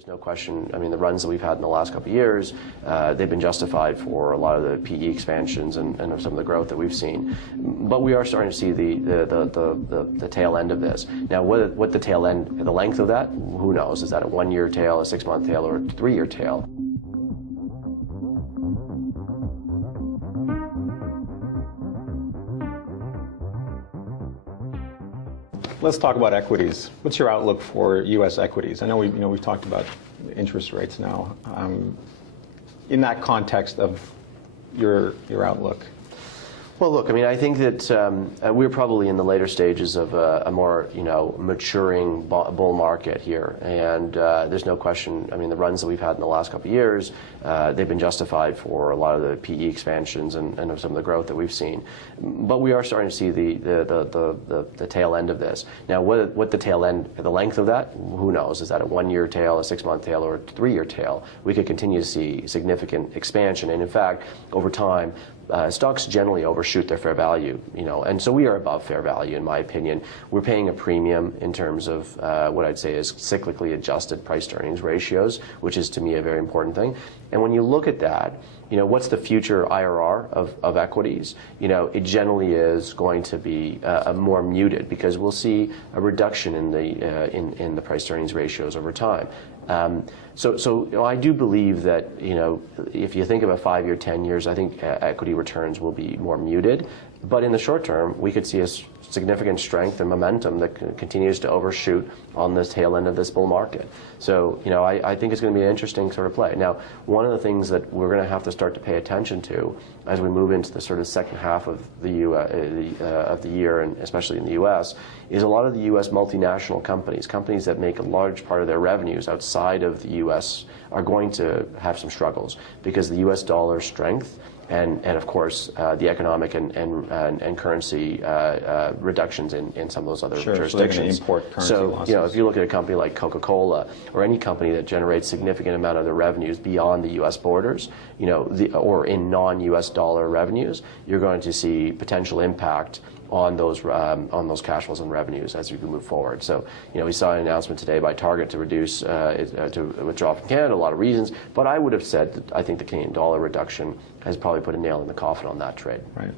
There's no question. I mean, the runs that we've had in the last couple of years, they've been justified for a lot of the PE expansions and some of the growth that we've seen. But we are starting to see the tail end of this. Now, what the tail end, the length of that, who knows? Is that a 1-year tail, a 6-month tail, or a 3-year tail? Let's talk about equities. What's your outlook for US equities? I know we've talked about interest rates now. In that context of your outlook. Well, look, I mean, I think that we're probably in the later stages of a more, maturing bull market here, and there's no question. I mean, the runs that we've had in the last couple of years, they've been justified for a lot of the PE expansions and some of the growth that we've seen. But we are starting to see the tail end of this. Now, what the tail end, the length of that, who knows? Is that a 1-year tail, a 6-month tail, or a 3-year tail? We could continue to see significant expansion, and in fact, over time, stocks generally overshoot their fair value, and so we are above fair value, in my opinion. We're paying a premium in terms of what I'd say is cyclically adjusted price-to-earnings ratios, which is, to me, a very important thing. And when you look at that, what's the future IRR of equities? It generally is going to be more muted because we'll see a reduction in the price-to-earnings ratios over time. So I do believe that, if you think about 5 year, 10 years, I think equity returns will be more muted. But in the short term, we could see a significant strength and momentum that continues to overshoot on the tail end of this bull market. So, I think it's going to be an interesting sort of play. Now, one of the things that we're going to have to start to pay attention to as we move into the sort of second half of the year, and especially in the U.S., is a lot of the U.S. multinational companies that make a large part of their revenues outside of the U.S. are going to have some struggles because the U.S. dollar strength and of course the economic and currency reductions in some of those other jurisdictions. So they're going to import currency losses. If you look at a company like Coca-Cola or any company that generates significant amount of their revenues beyond the U.S. borders, or in non-U.S. dollar revenues, you're going to see potential impact on those cash flows and revenues as we move forward. So, we saw an announcement today by Target to reduce to withdraw from Canada. A lot of reasons, but I would have said that I think the Canadian dollar reduction has probably put a nail in the coffin on that trade. Right.